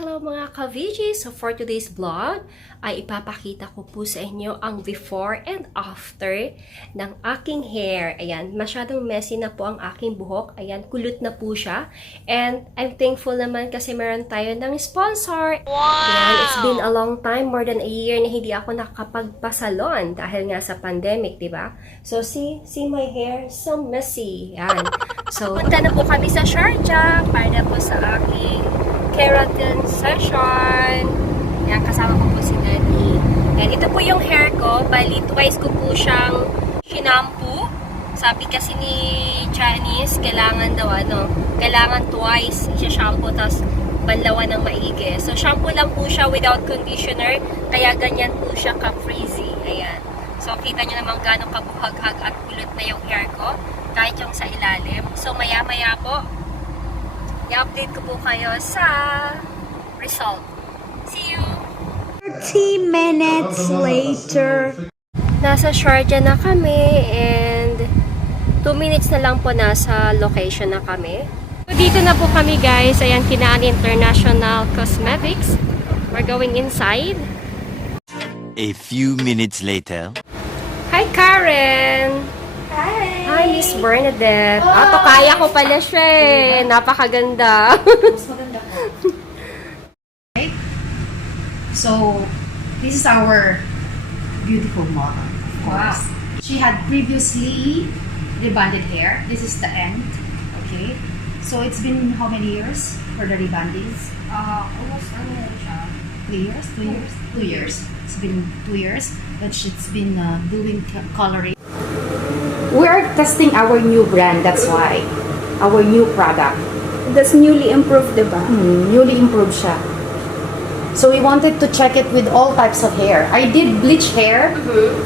Hello mga ka-VG! So for today's vlog, ay ipapakita ko po sa inyo ang before and after ng aking hair. Ayan, masyadong messy na po ang aking buhok. Ayan, kulot na po siya. And I'm thankful naman kasi meron tayo ng sponsor. Wow! Ayan, it's been a long time, more than a year na hindi ako nakapagpasalon dahil nga sa pandemic, di ba? So see my hair, so messy. Ayan. So, punta na po kami sa Sharjah para po sa aking keratin session. Yan, kasama ko po si Nani. Yan, ito po yung hair ko. Bali, twice ko po siyang shinampu. Sabi kasi ni Janice, kailangan daw, kailangan twice siya-shampoo, tapos banlawan ng maigi. So, shampoo lang po siya without conditioner, kaya ganyan po siya ka-frizzy. Ayan. So, kita nyo naman gano'ng kabuhaghag at kulot na yung hair ko, kahit yung sa ilalim. So, maya-maya po, i-update ko po kayo sa result. See you! 30 minutes later. Nasa Sharjah na kami and 2 minutes na lang po nasa location na kami. So, dito na po kami guys. Ayan, Kenaan International Cosmetics. We're going inside. A few minutes later. Hi Karen! Hi, Ms Bernadette. Oh, kaya ko pala siya eh. Napakaganda. Mas maganda ko. Okay. So, this is our beautiful model, of course. Wow. She had previously rebonded hair. This is the end. Okay. So, it's been how many years for the rebondings? Almost siya. 3 years? 2 years? 2 years. It's been 2 years that she's been doing coloring. We are testing our new brand, that's why. Our new product. That's newly improved, diba? Newly improved siya. So we wanted to check it with all types of hair. I did bleach hair,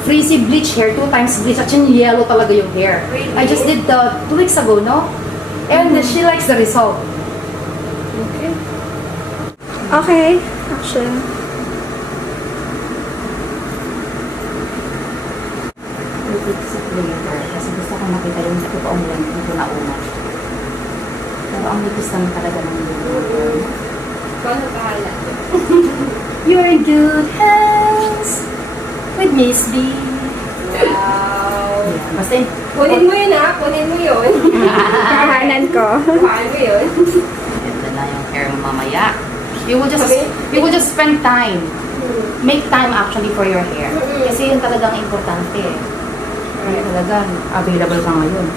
frizzy bleach hair, 2 times bleach. Actually, yellow talaga yung hair. Really? I just did 2 weeks ago, no? And she likes the result. Okay. Okay, action. Kasi gusto ko makita yung totoong length dito na una. Pero ang nipis naman talaga ng lingkod. Paano bahala? You're in good hands with Ms B. Wow! Yeah, basta yun. Kunin mo yun ha? Kunin mo yun. Kahanan ko. Kuhaan mo yun. Ganda na yung hair mo mamaya. You will just spend time. Make time actually for your hair. Kasi yun talagang importante eh. Kaya talagang available ka ngayon.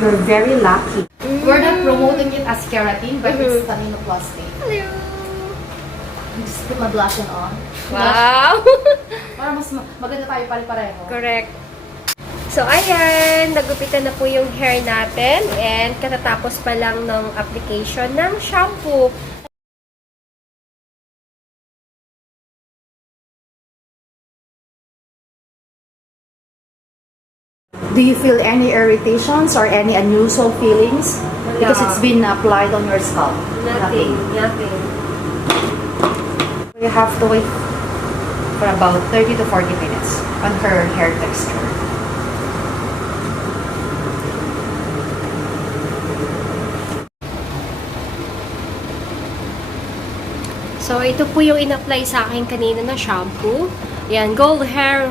You're very lucky. We're not promoting it as keratin, but it's Tanino-plastic. Hello! Just put my blush on. Wow! Para mas maganda tayo pare-pareho. Correct. So, ayan. Nagupitan na po yung hair natin. And katatapos pa lang ng application ng shampoo. Do you feel any irritations or any unusual feelings? Because it's been applied on your scalp. Nothing. You have to wait for about 30 to 40 minutes on her hair texture. So, ito po yung in-apply sa akin kanina na shampoo. Yan, gold hair,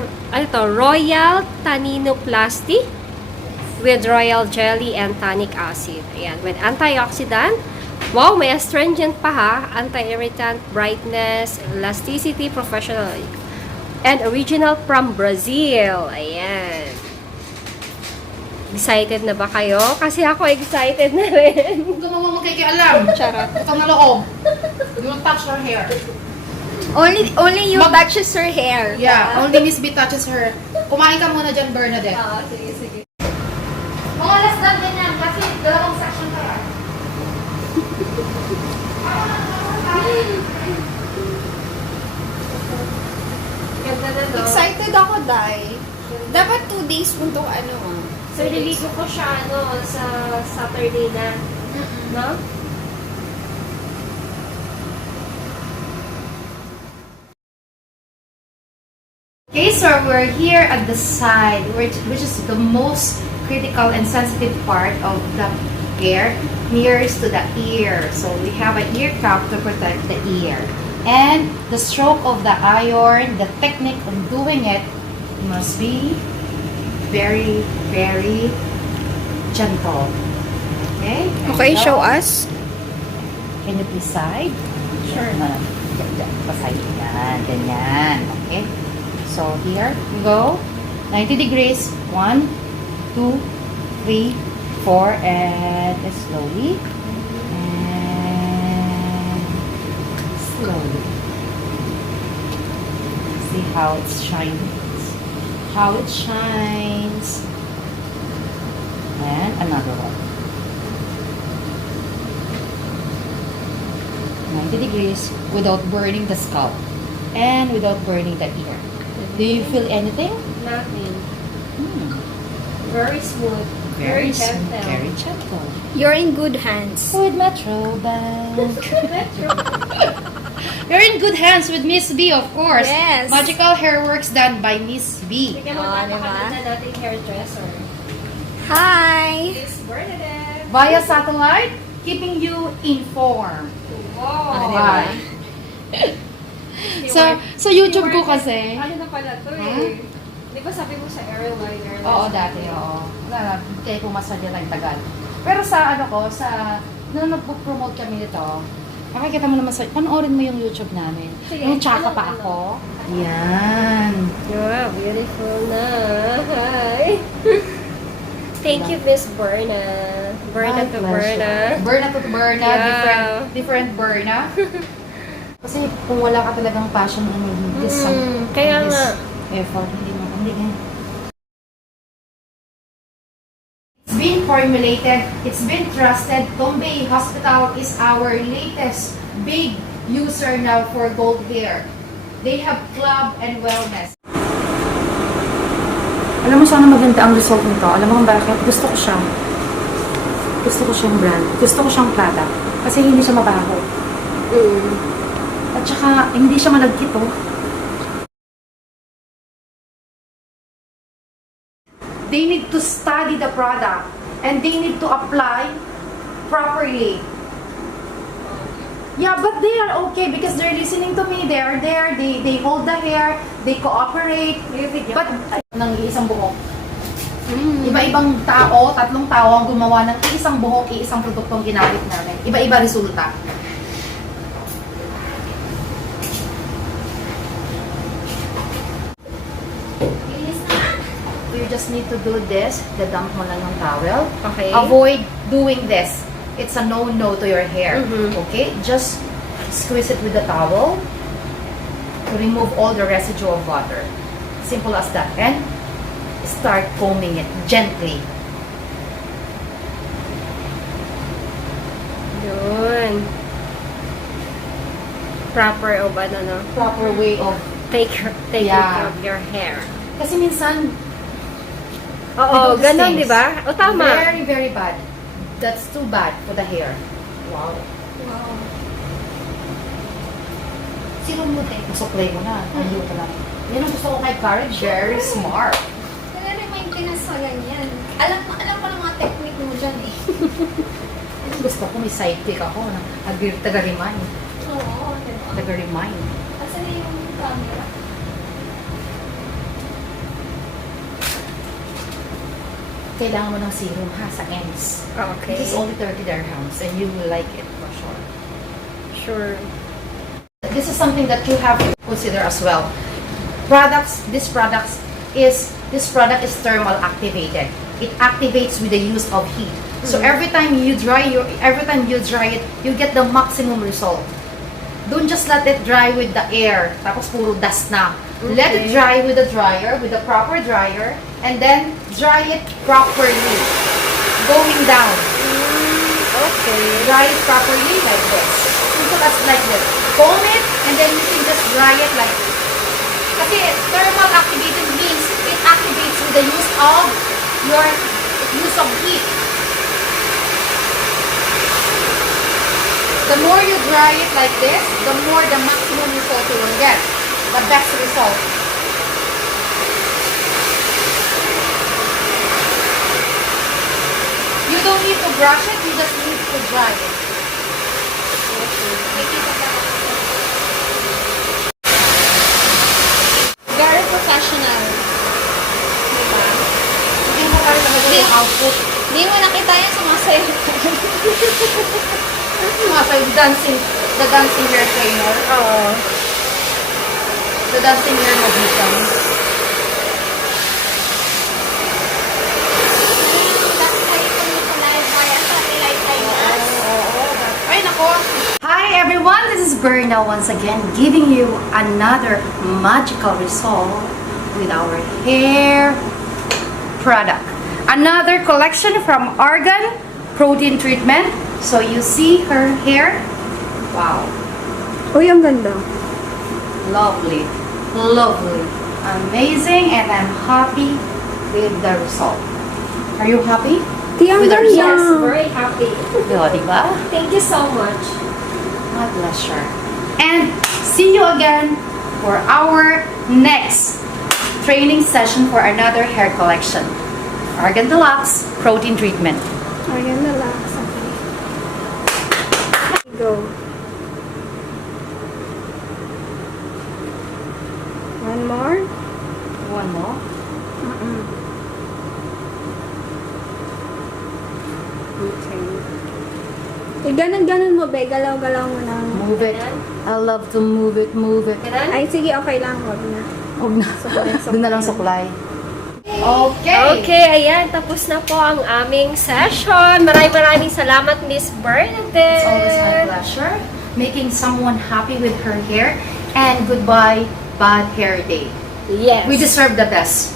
Royal Tanino-plasty with royal jelly and tannic acid. Ayan, with antioxidant. Wow, may astringent pa ha. Anti-irritant, brightness, elasticity, professional, and original from Brazil. Ayan. Excited na ba kayo? Kasi ako excited na rin. Huwag ka naman magkikialam. Charot. Utang na loob. You don't touch her hair. Only you touches her hair. Yeah, only Ms B touches her. Kumain ka muna dyan, Bernadette. Sige. Mga last done din yan kasi dalawang section kaya. Ganda na, no? Excited ako, Dai. Dapat 2 days mo itong So, niligo ko siya, sa Saturday na. No? Okay, so we're here at the side, which is the most critical and sensitive part of the hair. nearest to the ear. So we have an ear cup to protect the ear. And the stroke of the iron, the technique of doing it must be very, very gentle. Okay? Okay, So, show us. can you please side? Sure. Paside. Yan, ganyan. Okay? So, here you go. 90 degrees. 1, 2, 3, 4, and slowly. And slowly. See how it shines. How it shines. And another one. 90 degrees without burning the scalp and without burning the ear. Do you feel anything? Nothing. Hmm. Very smooth. Very gentle. Very gentle. You're in good hands. With Metro Bank. You're in good hands with Miss B, of course. Yes. Magical hair works done by Miss B. Tingnan mo, napakaganda nating hairdresser. Hi. Ms Bernadette. Via satellite, keeping you informed. Wow. Diba? So YouTube ko kasi. Ano na pala to eh. Di ba sabi mo sa airliner? Oo, dati, oo. Wala, kaya pumasadya ng tagal. Pero sa ano ko, sa, nung nag-promote kami nito, makikita mo naman sa, panoorin mo yung YouTube namin. Sige, Yung tsaka pa ano? ako. Yan. Wow, beautiful na. Hi. Thank you, Ms Berna. Berna to Berna. Berna to Berna. Yeah. Different Berna. Kasi kung wala ka talagang passion in this, kaya in this nga. effort, hindi mo. It's been formulated, it's been trusted. Tombay Hospital is our latest big user now for gold hair. They have club and wellness. Alam mo sana maganda ang result nito. Alam mo kung bakit? Gusto ko siya. Gusto ko siyang brand. Gusto ko siyang product. Kasi hindi siya mabaho. At saka, hindi siya malagkit, oh. They need to study the product and they need to apply properly. Yeah, but they are okay because they're listening to me. They are there. They hold the hair. They cooperate. But ng isang buhok. Iba-ibang tao, tatlong tao ang gumawa ng isang buhok, isang produktong ginamit namin. Iba-iba resulta. You just need to do this. Dadump mo lang yung towel. Okay. Avoid doing this. It's a no-no to your hair. Okay? Just squeeze it with the towel to remove all the residue of water. Simple as that. And start combing it gently. Yun. Proper o ba na, no? Proper way of... Taking care of your hair. Kasi minsan, Oo, those ganun, things, di ba? O tama. very, very bad. That's too bad for the hair. Wow. Silumutin. Masuklay mo na. Ayaw ka lang. Yan ang gusto ko kay Karen. Very smart. Nare-maintenance sa ganyan. Alam ko ng mga technique mo dyan eh. Gusto ko may sidekick ako na taga-remind. Oo, diba? Taga-remind. Asan na yung camera? Kailangan mo ng serum ha sa ends. Okay. This is only 30 dirhams and you will like it for sure. Sure. This is something that you have to consider as well. This product is thermal activated. It activates with the use of heat. So every time you dry it, you get the maximum result. Don't just let it dry with the air, tapos puro dust na. Okay. Let it dry with the dryer, with the proper dryer, and then dry it properly. Going down. Okay. Dry it properly like this. Simple as like this. Comb it, and then you can just dry it like this. Kasi thermal activated means it activates with the use of heat. The more you dry it like this, the more the maximum result you will get. The best result. You don't need to brush it, you just need to dry it. Very professional. Diba? Hindi mo kayo talaga yung output. Hindi mo nakita yung sumasayo. The dancing hair trainer. Oo. The dancing hair magician. Ay, nako. Hi everyone, this is Berna once again giving you another magical result with our hair product. Another collection from Argan Protein Treatment. So you see her hair. Wow. Uy, ang ganda. Lovely. Lovely. Amazing, and I'm happy with the result. Are you happy? Di, ang With our ganda. Yes, very happy. Diba? Thank you so much. My pleasure. And see you again for our next training session for another hair collection. Argan Deluxe Protein Treatment. Argan Deluxe. Okay. Go. One more. One more. Okay. Ganon-ganon mo, be. Galaw-galaw mo lang. Move it. I love to move it, move it. Ganun? Ay, sige, okay lang. Huwag na. Huwag na. Suklay, Doon na lang suklay. Okay. Okay, ayan. Tapos na po ang aming session. Maraming salamat, Ms Bernadette. It's always my pleasure making someone happy with her hair. And goodbye, bad hair day. Yes. We deserve the best.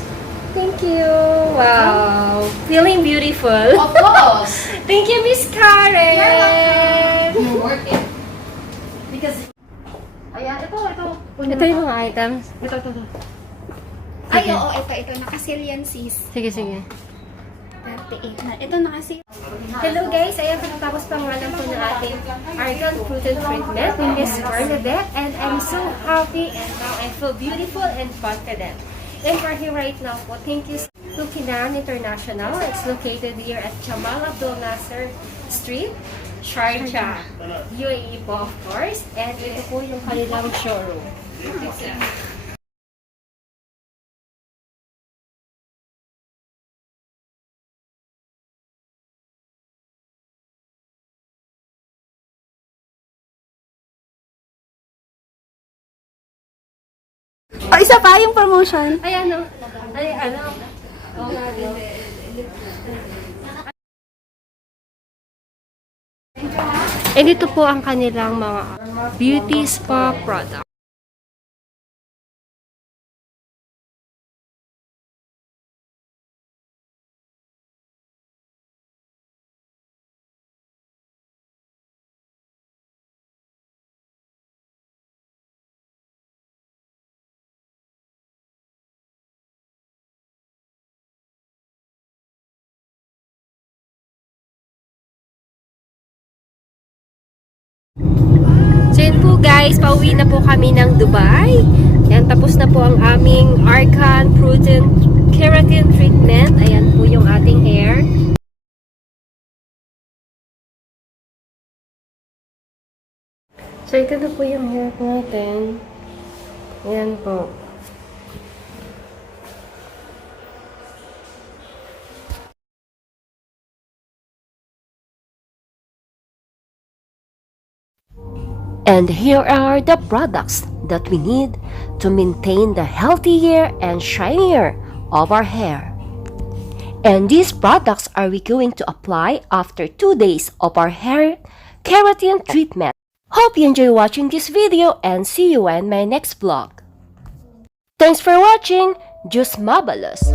Thank you. Wow. Feeling beautiful. Of course. Thank you, Ms Karen. You work it. Because, ayan, ito. Ito yung mga items. Ito. Ay, oo, ito. Nakasil yan, sis. Sige. 38 na. Ito nakasil. Hello guys! Ayan, pagkatapos pa nga lang po ng ating Argan Protein Treatment with Ms Bernadette, and I'm so happy and now I feel beautiful and confident. And we're here right now po. Thank you to Kenaan International. It's located here at Jamal Abdul Nasser Street, Sharjah, UAE po of course. And ito po yung kanilang showroom. O, isa pa yung promotion. Ay, ano? And ito po ang kanilang mga beauty spa product. So yun po guys, pauwi na po kami ng Dubai. Yan, tapos na po ang aming Argan Protein Keratin Treatment. Ayan po yung ating hair. So ito na po yung hair natin. Ayan po. And here are the products that we need to maintain the healthier and shinier of our hair. And these products are we going to apply after 2 days of our hair keratin treatment. Hope you enjoy watching this video and see you in my next vlog. Thanks for watching. Diyos mabalos!